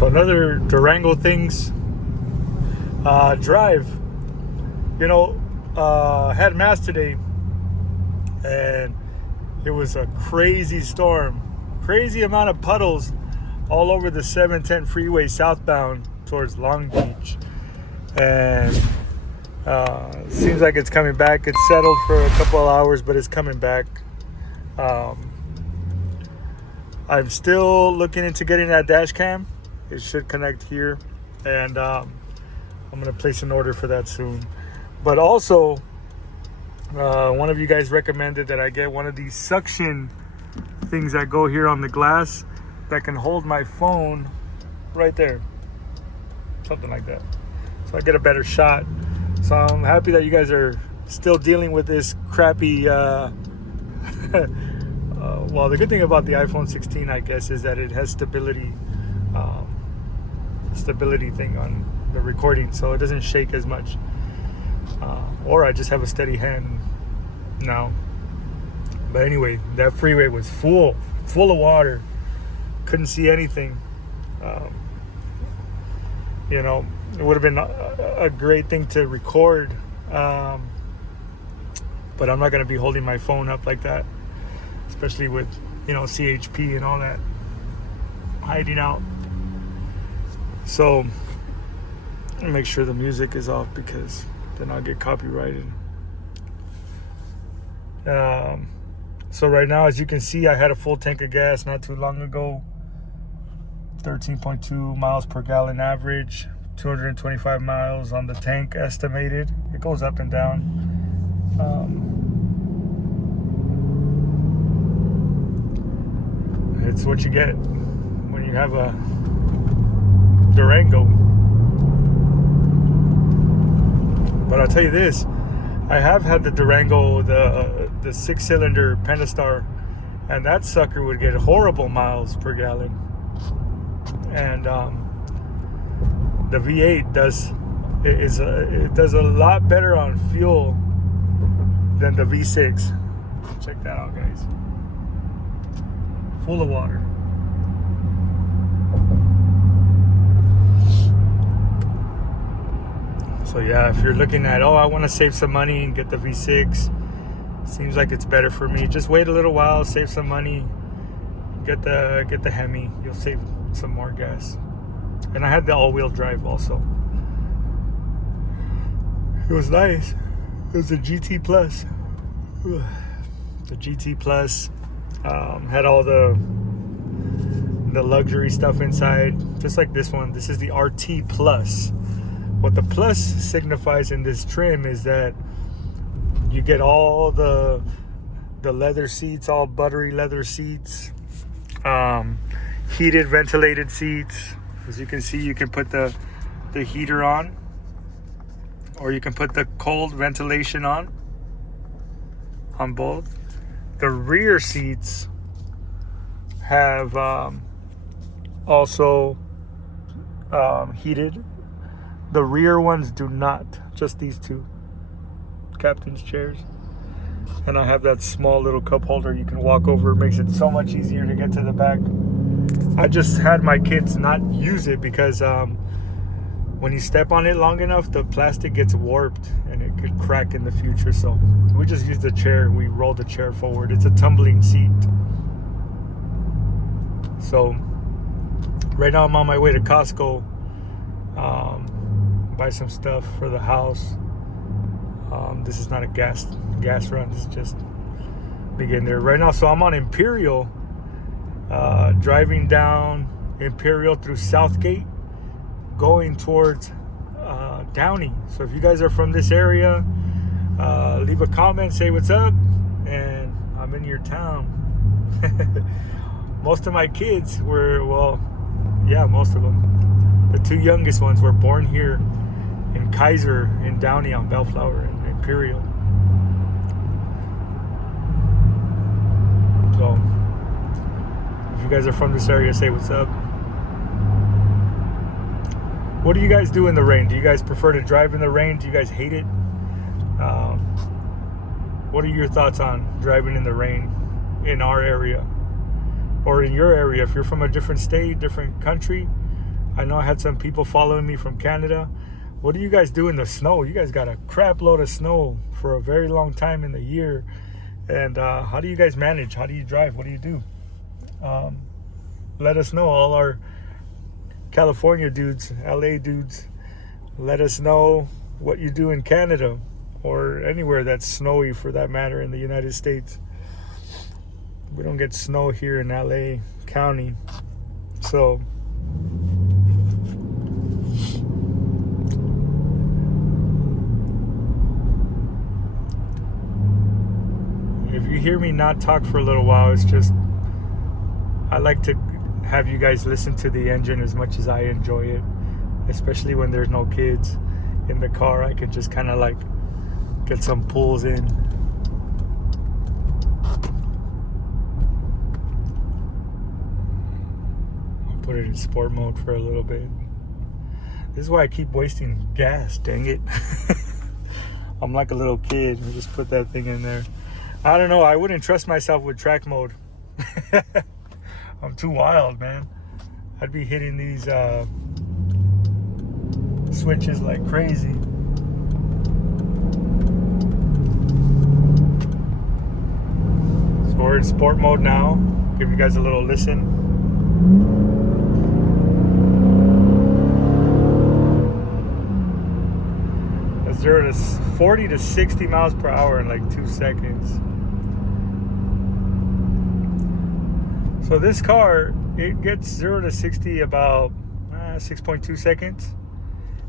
So another Durango Things drive. You know, had mass today, and it was a crazy storm, crazy amount of puddles all over the 710 freeway southbound towards Long Beach. And seems like it's coming back. It's settled for a couple of hours, but it's coming back. I'm still looking into getting that dash cam. It should connect here, and I'm gonna place an order for that soon. But also, one of you guys recommended that I get one of these suction things that go here on the glass that can hold my phone right there, something like that, so I get a better shot. So I'm happy that you guys are still dealing with this crappy well, the good thing about the iPhone 16, I guess, is that it has stability thing on the recording, so it doesn't shake as much. Or I just have a steady hand now. But anyway, that freeway was full of water. Couldn't see anything. You know, it would have been a great thing to record, but I'm not going to be holding my phone up like that, especially with, you know, CHP and all that hiding out. So make sure the music is off, because then I'll get copyrighted. So right now, as you can see, I had a full tank of gas not too long ago. 13.2 miles per gallon average, 225 miles on the tank estimated. It goes up and down. It's what you get when you have a Durango. But I'll tell you this, I have had the Durango, the 6-cylinder Pentastar, and that sucker would get horrible miles per gallon. And the V8 does a lot better on fuel than the V6. Check that out, guys. Full of water. So yeah, if you're looking at, I want to save some money and get the V6, seems like it's better for me. Just wait a little while, save some money, get the HEMI. You'll save some more gas. And I had the all-wheel drive also. It was nice. It was a GT Plus. The GT Plus had all the luxury stuff inside, just like this one. This is the RT Plus. What the plus signifies in this trim is that you get all the leather seats, all buttery leather seats, heated ventilated seats. As you can see, you can put the heater on, or you can put the cold ventilation on both. The rear seats have also heated. The rear ones do not, just these two captain's chairs. And I have that small little cup holder you can walk over. It makes it so much easier to get to the back. I just had my kids not use it because when you step on it long enough, the plastic gets warped and it could crack in the future. So we just use the chair. We roll the chair forward. It's a tumbling seat. So right now I'm on my way to Costco. Buy some stuff for the house. This is not a gas run. This is just begin there right now. So I'm on Imperial, driving down Imperial through Southgate, going towards Downey. So if you guys are from this area, leave a comment, say what's up, and I'm in your town. Most of my kids were, most of them. The two youngest ones were born here in Kaiser, in Downey on Bellflower, and Imperial. So if you guys are from this area, say what's up. What do you guys do in the rain? Do you guys prefer to drive in the rain? Do you guys hate it? What are your thoughts on driving in the rain in our area or in your area? If you're from a different state, different country, I know I had some people following me from Canada. What do you guys do in the snow? You guys got a crap load of snow for a very long time in the year. And how do you guys manage? How do you drive? What do you do? Let us know, all our California dudes, LA dudes. Let us know what you do in Canada or anywhere that's snowy, for that matter, in the United States. We don't get snow here in LA County. So if you hear me not talk for a little while, it's just I like to have you guys listen to the engine as much as I enjoy it, especially when there's no kids in the car. I can just kind of like get some pulls in. I'll put it in sport mode for a little bit. This is why I keep wasting gas, dang it. I'm like a little kid who just put that thing in there. I don't know, I wouldn't trust myself with track mode. I'm too wild, man. I'd be hitting these switches like crazy. So we're in sport mode now. Give you guys a little listen. That's 0 to 40 to 60 miles per hour in like 2 seconds. So this car, it gets 0 to 60 about 6.2 seconds.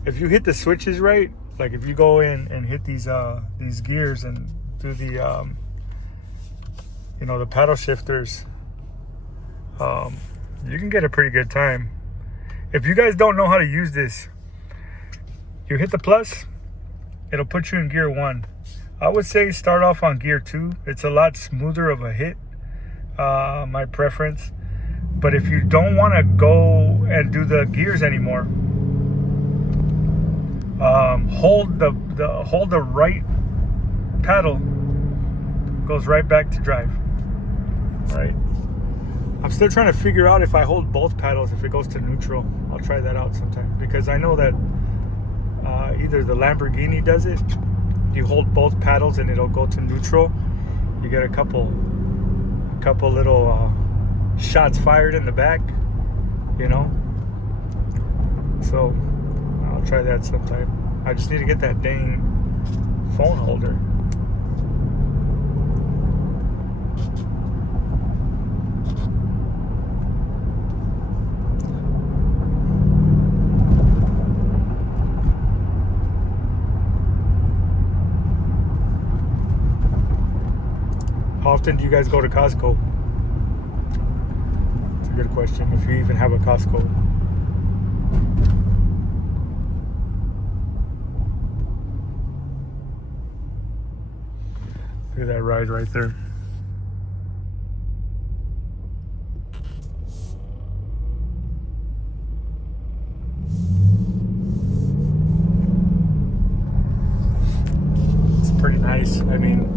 If you hit the switches right, like if you go in and hit these gears and do the the paddle shifters, you can get a pretty good time. If you guys don't know how to use this, you hit the plus, it'll put you in gear 1. I would say start off on gear 2. It's a lot smoother of a hit. My preference. But if you don't want to go and do the gears anymore, hold the right paddle, goes right back to drive. Right. I'm still trying to figure out if I hold both paddles, if it goes to neutral. I'll try that out sometime, because I know that either the Lamborghini does it. You hold both paddles and it'll go to neutral. You get a couple little shots fired in the back, so I'll try that sometime. I just need to get that dang phone holder. How often do you guys go to Costco? It's a good question. If you even have a Costco. Look at that ride right there. It's pretty nice. I mean,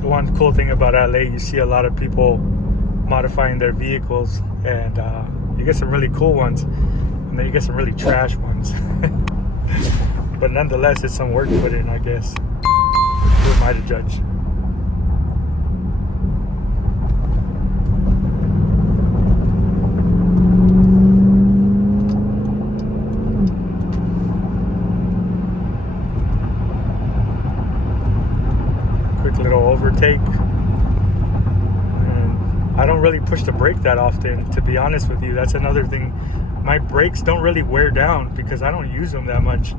the one cool thing about LA, you see a lot of people modifying their vehicles, and you get some really cool ones, and then you get some really trash ones. But nonetheless, it's some work put in, I guess. Who am I to judge? Little overtake, and I don't really push the brake that often, to be honest with you. That's another thing. My brakes don't really wear down because I don't use them that much.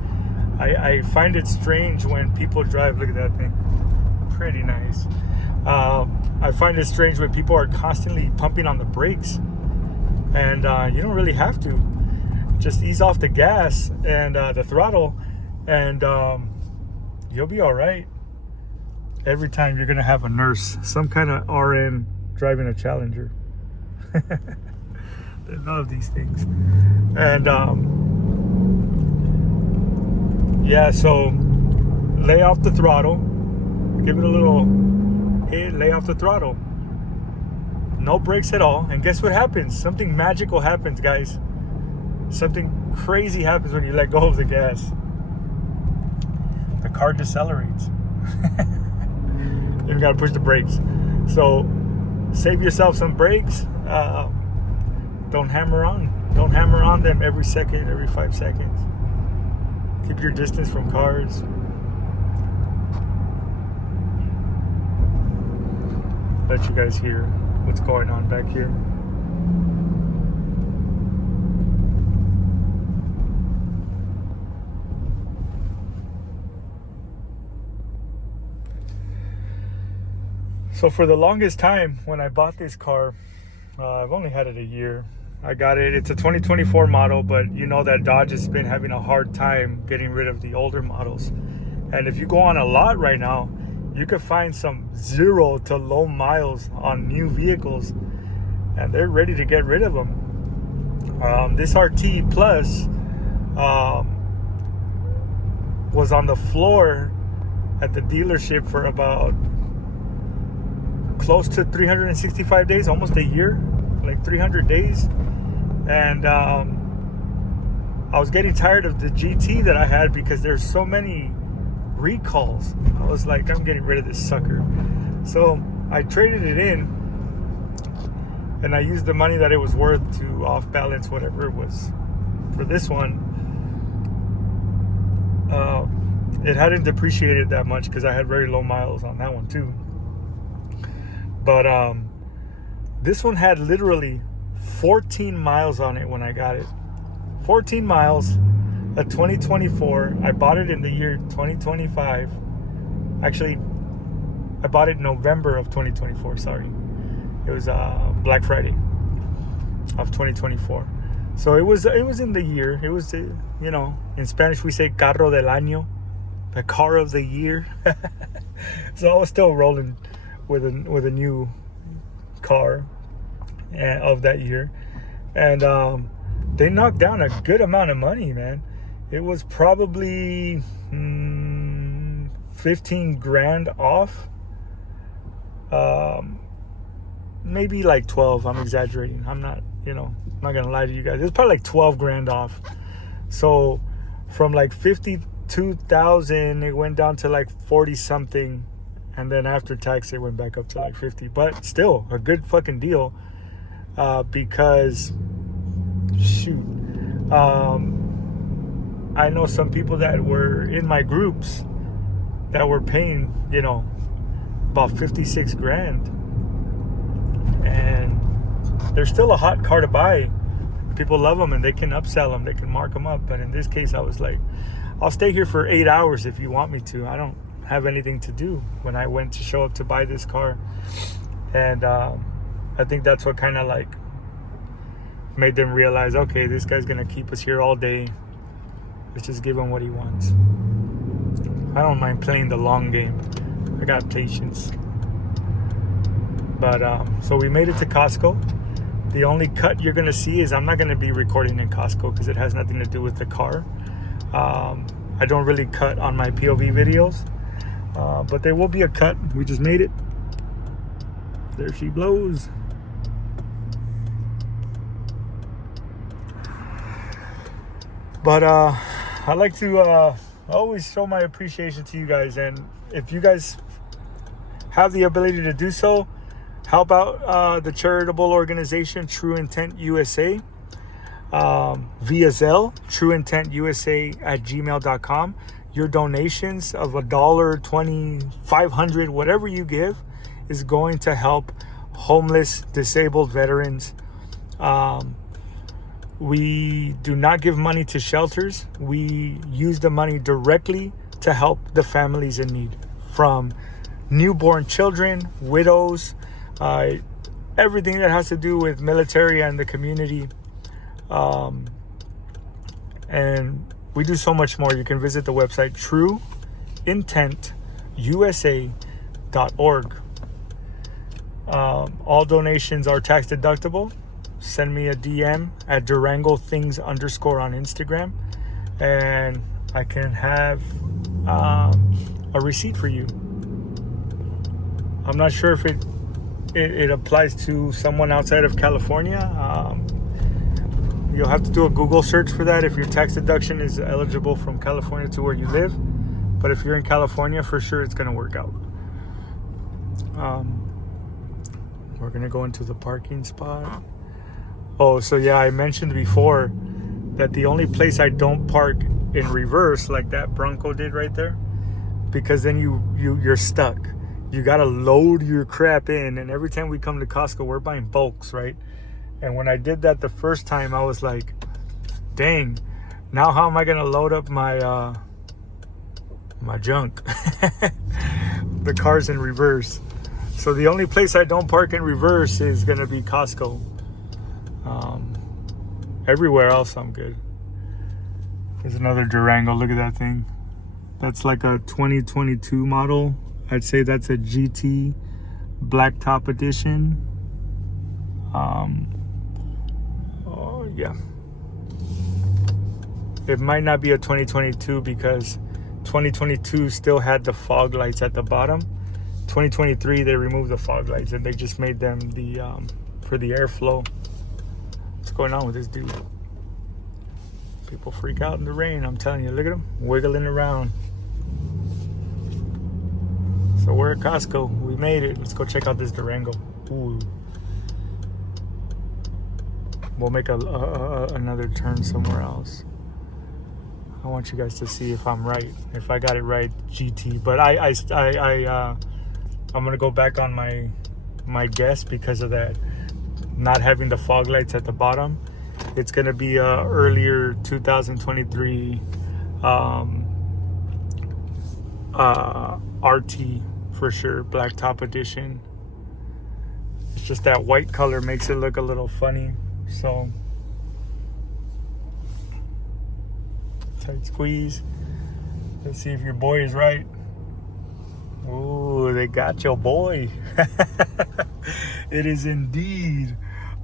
I find it strange when people drive. Look at that thing, pretty nice. I find it strange when people are constantly pumping on the brakes, and you don't really have to. Just ease off the gas and the throttle, and you'll be all right. Every time you're gonna have a nurse, some kind of RN driving a Challenger. None of these things. And yeah, so lay off the throttle, give it a little hit, lay off the throttle. no brakes at all. And guess what happens? Something magical happens, guys. Something crazy happens when you let go of the gas. The car decelerates. You gotta push the brakes. So save yourself some brakes. Don't hammer on them every second, every 5 seconds. Keep your distance from cars. Let you guys hear what's going on back here. So for the longest time, when I bought this car, I've only had it a year. I got it. It's a 2024 model, but you know that Dodge has been having a hard time getting rid of the older models. And if you go on a lot right now, you could find some 0 to low miles on new vehicles, and they're ready to get rid of them. This RT Plus was on the floor at the dealership for about close to 365 days, almost a year, like 300 days. And I was getting tired of the GT that I had because there's so many recalls. I was like, I'm getting rid of this sucker. So I traded it in, and I used the money that it was worth to off balance whatever it was for this one. It hadn't depreciated that much because I had very low miles on that one too. But this one had literally 14 miles on it when I got it. 14 miles, a 2024. I bought it in the year 2025. Actually, I bought it in November of 2024, sorry. It was Black Friday of 2024. So it was in the year. It was, you know, in Spanish we say carro del año, the car of the year. So I was still rolling with a new car of that year, and they knocked down a good amount of money, man. It was probably 15 grand off, maybe like 12. I'm exaggerating. I'm not gonna lie to you guys. It's probably like 12 grand off. So from like 52,000 it went down to like 40 something. And then after tax, it went back up to like 50. But still, a good fucking deal. Because, shoot. I know some people that were in my groups that were paying, about 56 grand. And they're still a hot car to buy. People love them and they can upsell them. They can mark them up. But in this case, I was like, I'll stay here for 8 hours if you want me to. I don't have anything to do when I went to show up to buy this car. And I think that's what kind of like made them realize, okay, this guy's gonna keep us here all day. Let's just give him what he wants. I don't mind playing the long game. I got patience. But so we made it to Costco. The only cut you're gonna see is I'm not gonna be recording in Costco because it has nothing to do with the car. I don't really cut on my POV videos. But there will be a cut. We just made it. There she blows. But I like to always show my appreciation to you guys. And if you guys have the ability to do so, help out the charitable organization True Intent USA via Zelle, trueintentusa@gmail.com. Your donations of $1, $20, $500, whatever you give is going to help homeless, disabled veterans. We do not give money to shelters. We use the money directly to help the families in need, from newborn children, widows, everything that has to do with military and the community. And we do so much more. You can visit the website trueintentusa.org. All donations are tax deductible. Send me a DM at DurangoThings _ on Instagram, and I can have a receipt for you. I'm not sure if it it applies to someone outside of California. You'll have to do a Google search for that if your tax deduction is eligible from California to where you live. But if you're in California, for sure it's going to work out. We're going to go into the parking spot. Oh, so yeah, I mentioned before that the only place I don't park in reverse like that Bronco did right there, because then you're stuck. You got to load your crap in. And every time we come to Costco, we're buying bulks, right? And when I did that the first time, I was like, dang, now how am I going to load up my my junk? The car's in reverse. So the only place I don't park in reverse is going to be Costco. Everywhere else, I'm good. There's another Durango. Look at that thing. That's like a 2022 model. I'd say that's a GT blacktop edition. Oh yeah. It might not be a 2022 because 2022 still had the fog lights at the bottom. 2023 they removed the fog lights and they just made them the for the airflow. What's going on with this dude? People freak out in the rain. I'm telling you, look at them wiggling around. So we're at Costco. We made it. Let's go check out this Durango. Ooh. We'll make another turn somewhere else. I want you guys to see if I'm right. If I got it right, GT. But I'm gonna go back on my guess because of that not having the fog lights at the bottom. It's gonna be a earlier 2023 RT for sure, blacktop edition. It's just that white color makes it look a little funny. So tight squeeze. Let's see if your boy is right. Ooh, they got your boy. It is indeed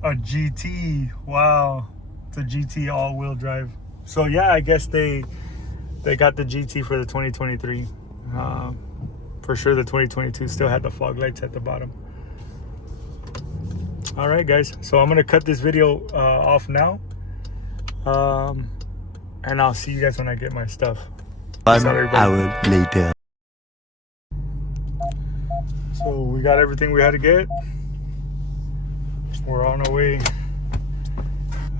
a GT. Wow, it's a GT all-wheel drive. So yeah, I guess they got the GT for the 2023. For sure the 2022 still had the fog lights at the bottom. All right guys, so I'm gonna cut this video off now, and I'll see you guys when I get my stuff. 1 hour later. So we got everything we had to get. We're on our way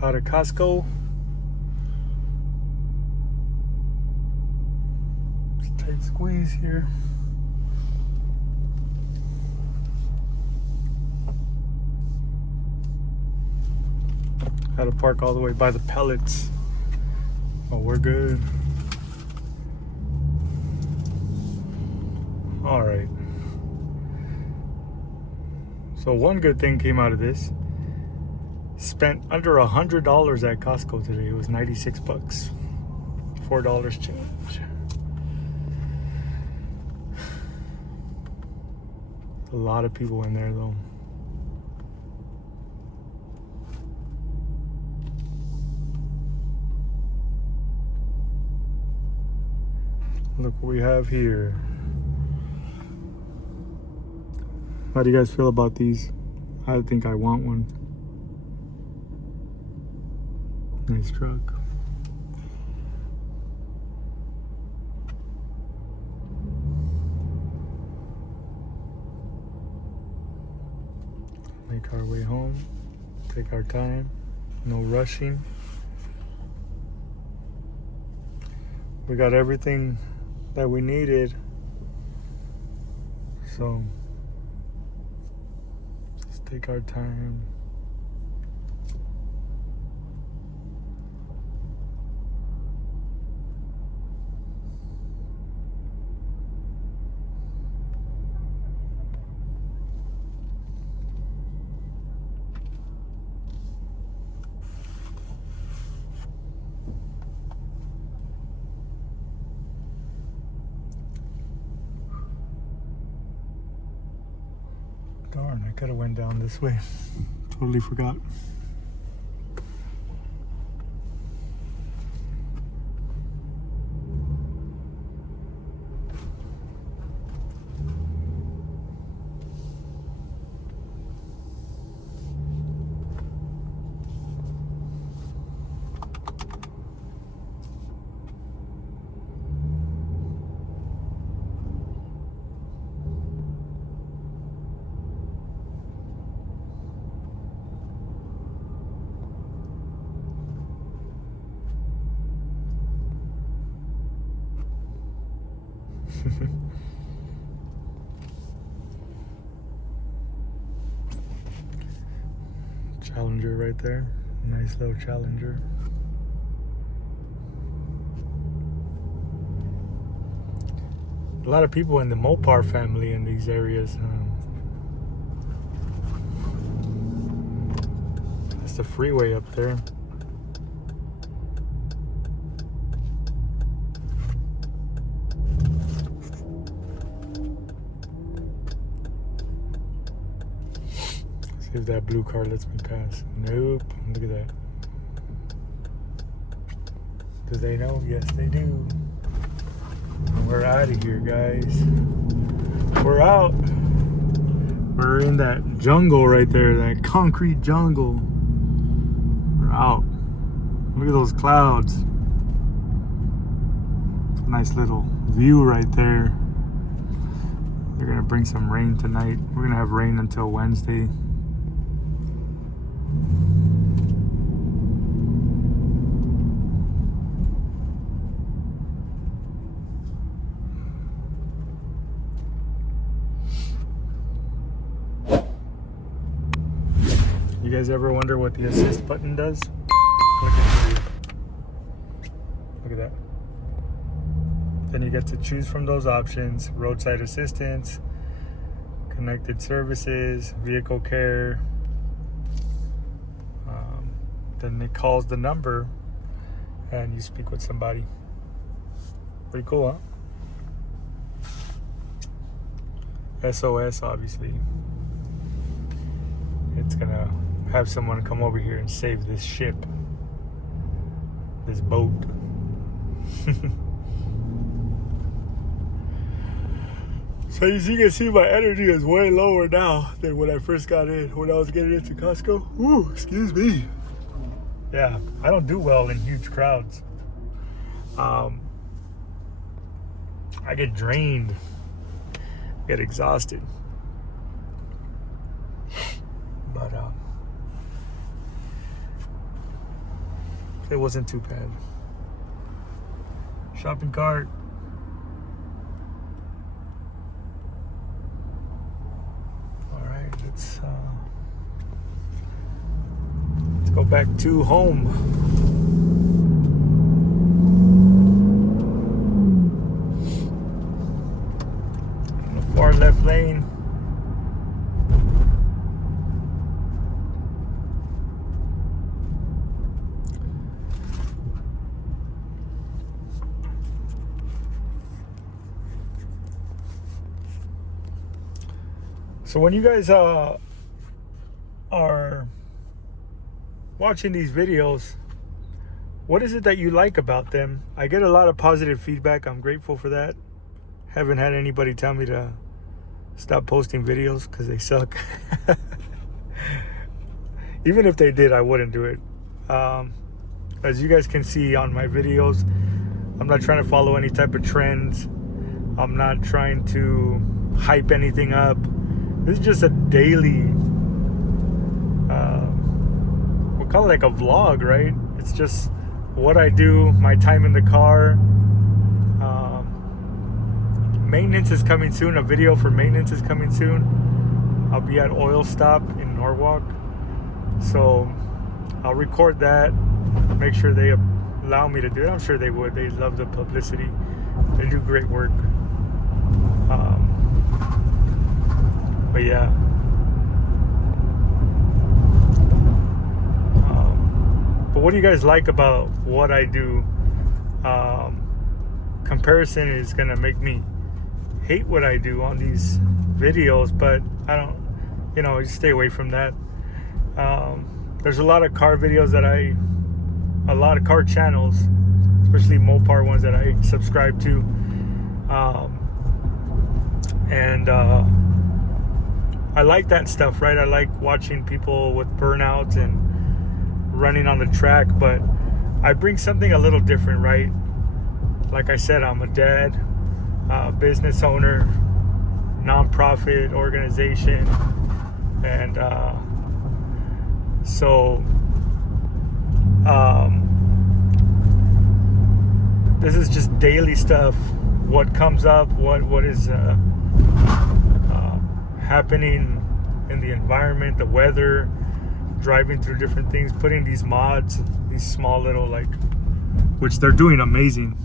out of Costco. Tight squeeze here. Had to park all the way by the pellets. Oh, we're good. All right. So one good thing came out of this. Spent under $100 at Costco today. It was 96 bucks. $4 change. A lot of people in there though. Look what we have here. How do you guys feel about these? I think I want one. Nice truck. Make our way home. Take our time. No rushing. We got everything that we needed. So just take our time. Darn, I could have went down this way. Totally forgot. Challenger right there. Nice little Challenger. A lot of people in the Mopar family in these areas. That's the freeway up there. See if that blue car lets me pass. Nope. Look at that. Do they know? Yes, they do. We're out of here, guys. We're out. We're in that jungle right there, that concrete jungle. We're out. Look at those clouds. It's a nice little view right there. They're gonna bring some rain tonight. We're gonna have rain until Wednesday. You guys ever wonder what the assist button does? Look at that. Then you get to choose from those options: roadside assistance, connected services, vehicle care. Then it calls the number and you speak with somebody. Pretty cool, huh? SOS, obviously. It's gonna have someone come over here and save this ship, this boat. So as you can see, my energy is way lower now than when I first got in, when I was getting into Costco. Ooh, excuse me. Yeah, I don't do well in huge crowds. I get drained, get exhausted. But it wasn't too bad. Shopping cart. All right, let's go back to home. In the far left lane. So when you guys are watching these videos, what is it that you like about them? I get a lot of positive feedback. I'm grateful for that. Haven't had anybody tell me to stop posting videos because they suck. Even if they did, I wouldn't do it. As you guys can see on my videos, I'm not trying to follow any type of trends. I'm not trying to hype anything up. This is just a daily, we'll call it like a vlog, right? It's just what I do, my time in the car. Maintenance is coming soon. A video for maintenance is coming soon. I'll be at Oil Stop in Norwalk. So I'll record that, make sure they allow me to do it. I'm sure they would. They love the publicity. They do great work. But yeah, but what do you guys like about what I do? Comparison is gonna make me hate what I do on these videos, but I don't, just stay away from that. There's a lot of car videos that a lot of car channels, especially Mopar ones, that I subscribe to, and I like that stuff, right? I like watching people with burnouts and running on the track, but I bring something a little different, right? Like I said, I'm a dad, business owner, nonprofit organization, and so this is just daily stuff what comes up, what is happening in the environment, the weather, driving through different things, putting these mods, these small little which they're doing amazing.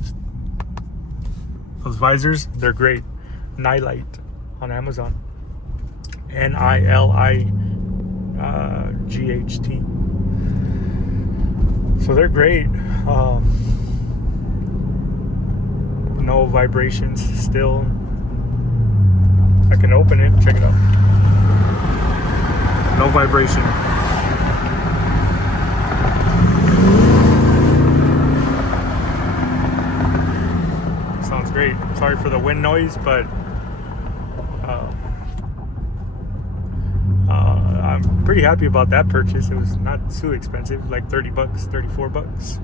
Those visors, they're great. Nilight on Amazon. NILIGHT. So they're great. No vibrations still. I can open it, check it out. No vibration. Sounds great. Sorry for the wind noise, but I'm pretty happy about that purchase. It was not too expensive, like $30, $34.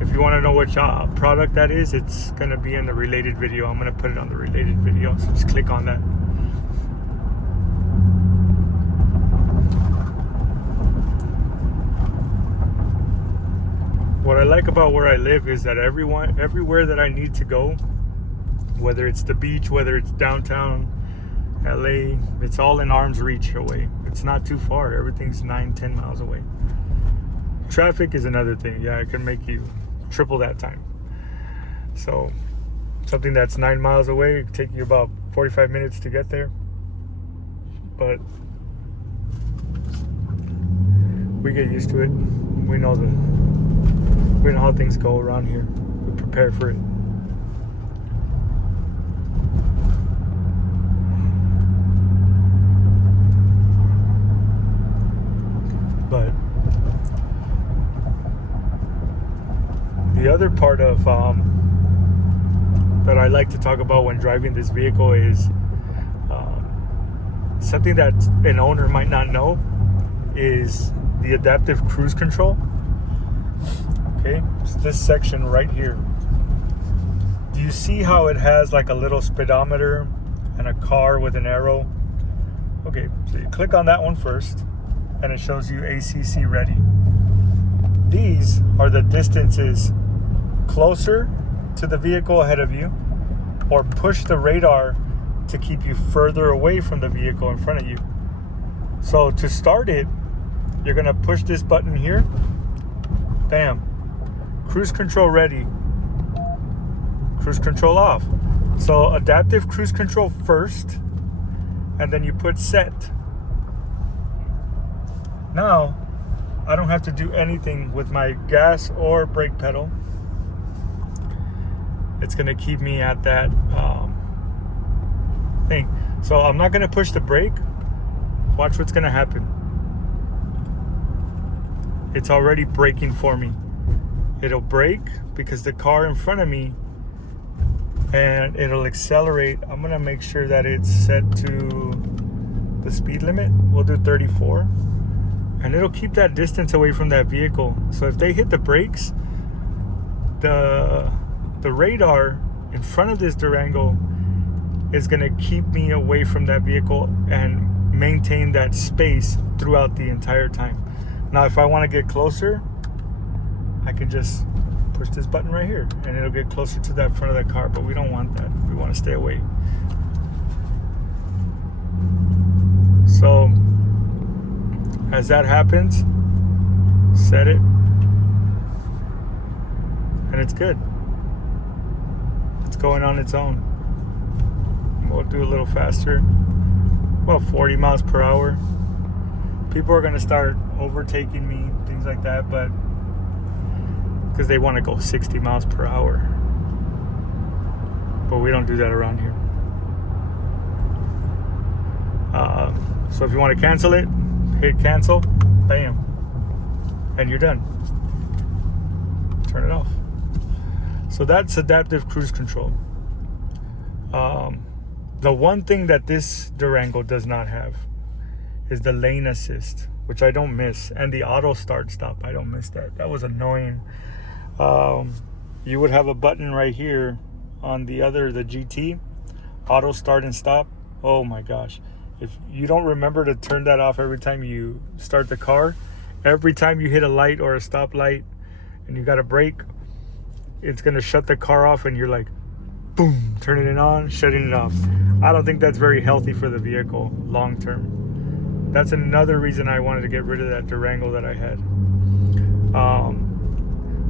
If you want to know which product that is, it's going to be in the related video. I'm going to put it on the related video, so just click on that. What I like about where I live is that everywhere that I need to go, whether it's the beach, whether it's downtown LA, it's all in arm's reach away. It's not too far. Everything's 9-10 miles away. Traffic is another thing. Yeah, it can make you triple that time. So something that's 9 miles away could take you about 45 minutes to get there. But we get used to it. We know how things go around here. We prepare for it. But the other part of that I like to talk about when driving this vehicle is something that an owner might not know is the adaptive cruise control. Okay, it's this section right here. Do you see how it has like a little speedometer and a car with an arrow? Okay, so you click on that one first and it shows you ACC ready. These are the distances closer to the vehicle ahead of you, or push the radar to keep you further away from the vehicle in front of you. So to start it, you're gonna push this button here. Bam. Cruise control ready. Cruise control off. So adaptive cruise control first, and then you put set. Now, I don't have to do anything with my gas or brake pedal. It's gonna keep me at that thing. So I'm not gonna push the brake. Watch what's gonna happen. It's already braking for me. It'll brake because the car in front of me, and it'll accelerate. I'm gonna make sure that it's set to the speed limit. We'll do 34, and it'll keep that distance away from that vehicle. So if they hit the brakes, the radar in front of this Durango is gonna keep me away from that vehicle and maintain that space throughout the entire time. Now, if I want to get closer, I can just push this button right here and it'll get closer to that front of that car, but we don't want that. We want to stay away. So as that happens, set it, and it's good. It's going on its own. We'll do a little faster, about 40 miles per hour. People are going to start overtaking me, things like that, but because they want to go 60 miles per hour. But we don't do that around here. So if you want to cancel it, hit cancel, bam, and you're done. Turn it off. So that's adaptive cruise control. The one thing that this Durango does not have is the lane assist, which I don't miss, and the auto start stop. I don't miss that. That was annoying. You would have a button right here on the GT, auto start and stop. Oh my gosh. If you don't remember to turn that off every time you start the car, every time you hit a light or a stoplight and you got to brake, it's going to shut the car off and you're like, boom, turning it on, shutting it off. I don't think that's very healthy for the vehicle long term. That's another reason I wanted to get rid of that Durango that I had.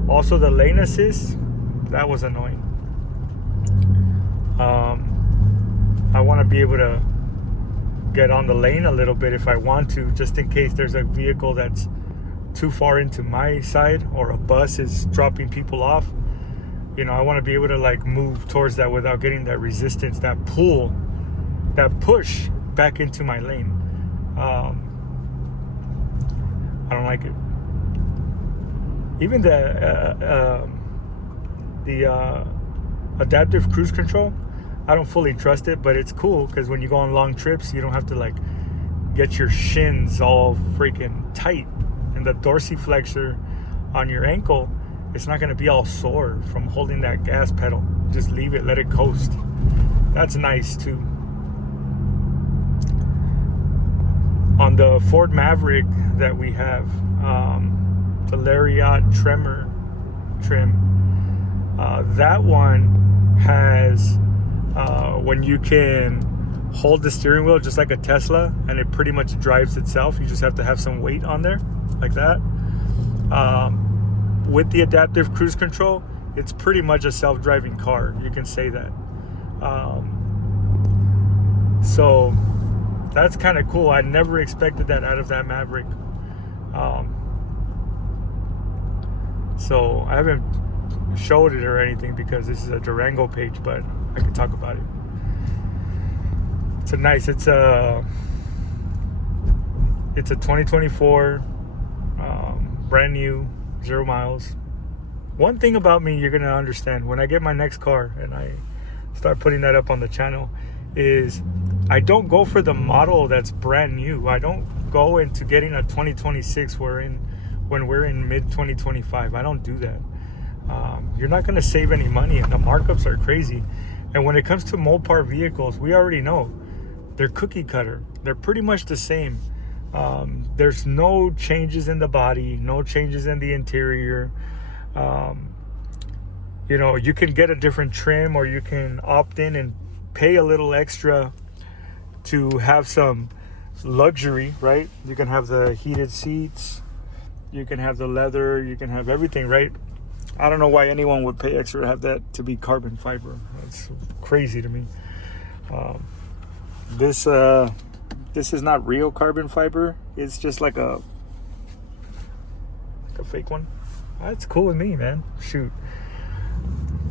Also, the lane assist, that was annoying. I want to be able to get on the lane a little bit if I want to, just in case there's a vehicle that's too far into my side or a bus is dropping people off. You know, I want to be able to like move towards that without getting that resistance, that pull, that push back into my lane. I don't like it. Even the adaptive cruise control, I don't fully trust it, but it's cool because when you go on long trips, you don't have to like get your shins all freaking tight, and the dorsiflexor on your ankle, it's not going to be all sore from holding that gas pedal. Just leave it, let it coast. That's nice too. On the Ford Maverick that we have, the Lariat Tremor trim, that one has when you can hold the steering wheel just like a Tesla and it pretty much drives itself. You just have to have some weight on there like that. With the adaptive cruise control, it's pretty much a self-driving car. You can say that. So that's kind of cool. I never expected that out of that Maverick. So I haven't showed it or anything because this is a Durango page, but I can talk about it. It's a 2024 brand new, 0 miles. One thing about me you're gonna understand when I get my next car and I start putting that up on the channel is I don't go for the model that's brand new. I don't go into getting a 2026 when we're in mid 2025. I don't do that. You're not gonna save any money, and the markups are crazy. And when it comes to Mopar vehicles, we already know they're cookie cutter. They're pretty much the same. There's no changes in the body, no changes in the interior. You know, you can get a different trim, or you can opt in and pay a little extra to have some luxury, right? You can have the heated seats, you can have the leather, you can have everything, right? I don't know why anyone would pay extra to have that to be carbon fiber. That's crazy to me. This is not real carbon fiber. It's just like a fake one. That's cool with me, man. Shoot,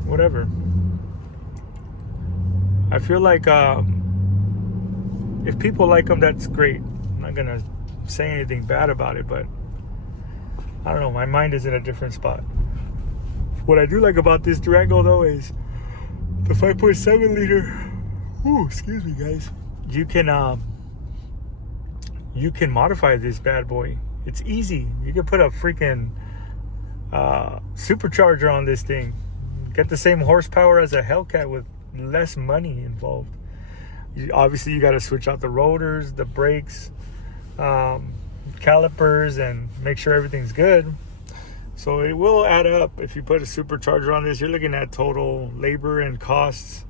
whatever. I feel like if people like them, that's great. I'm not gonna say anything bad about it, but I don't know. My mind is in a different spot. What I do like about this Durango though is the 5.7 liter. Ooh, excuse me, guys. You can modify this bad boy. It's easy. You can put a freaking supercharger on this thing. Get the same horsepower as a Hellcat with less money involved. Obviously, you got to switch out the rotors, the brakes, calipers, and make sure everything's good. So it will add up. If you put a supercharger on this, you're looking at total labor and costs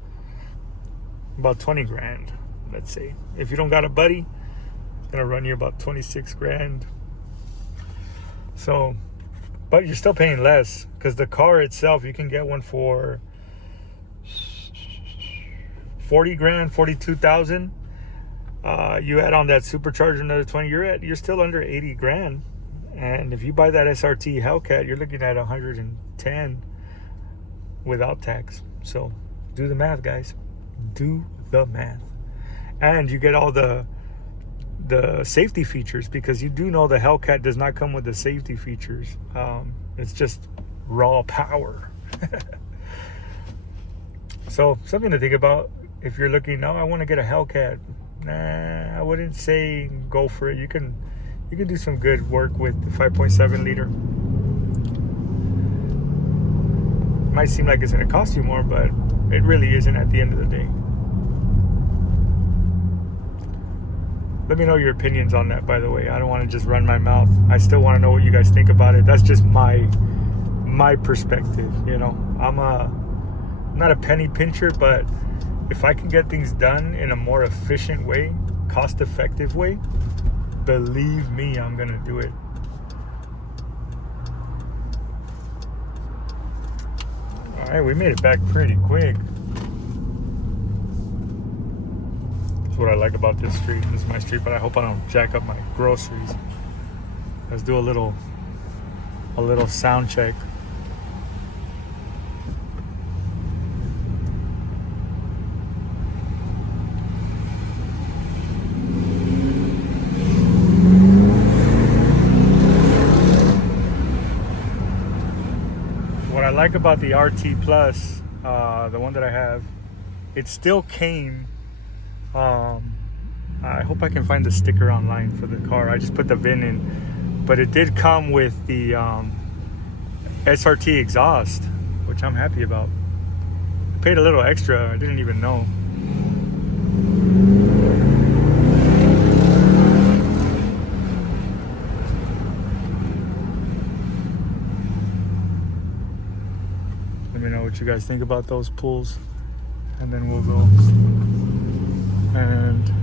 about 20 grand, let's say. If you don't got a buddy, it's gonna run you about 26 grand. So, but you're still paying less because the car itself, you can get one for 40 grand, 42,000. You add on that supercharger, another 20, you're still under 80 grand. And if you buy that SRT Hellcat, you're looking at 110 without tax. So do the math, guys. Do the math. And you get all the safety features, because you do know the Hellcat does not come with the safety features. It's just raw power. So something to think about if you're looking, I want to get a Hellcat. Nah, I wouldn't say go for it. You can do some good work with the 5.7 liter. Might seem like it's going to cost you more, but it really isn't at the end of the day. Let me know your opinions on that, by the way. I don't want to just run my mouth. I still want to know what you guys think about it. That's just my perspective, you know. I'm not a penny pincher, but if I can get things done in a more efficient way, cost-effective way, believe me, I'm gonna do it. All right, we made it back pretty quick. That's what I like about this street. This is my street, but I hope I don't jack up my groceries. Let's do a little sound check. What I like about the RT Plus, the one that I have, it still came. I hope I can find the sticker online for the car. I just put the VIN in, but it did come with the SRT exhaust, which I'm happy about. I paid a little extra. I didn't even know. Let me know what you guys think about those pulls, and then we'll go and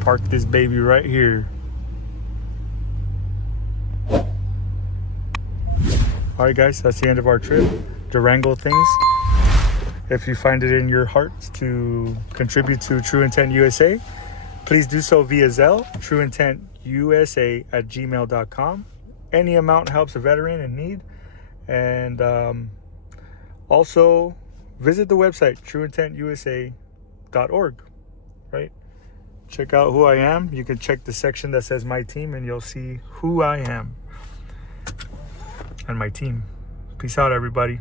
park this baby right here. All right, guys, that's the end of our trip. DurangoThings. If you find it in your heart to contribute to True Intent USA, please do so via Zelle, trueintentusa@gmail.com. Any amount helps a veteran in need. And also visit the website, trueintentusa.org, right? Check out who I am. You can check the section that says my team, and you'll see who I am and my team. Peace out, everybody.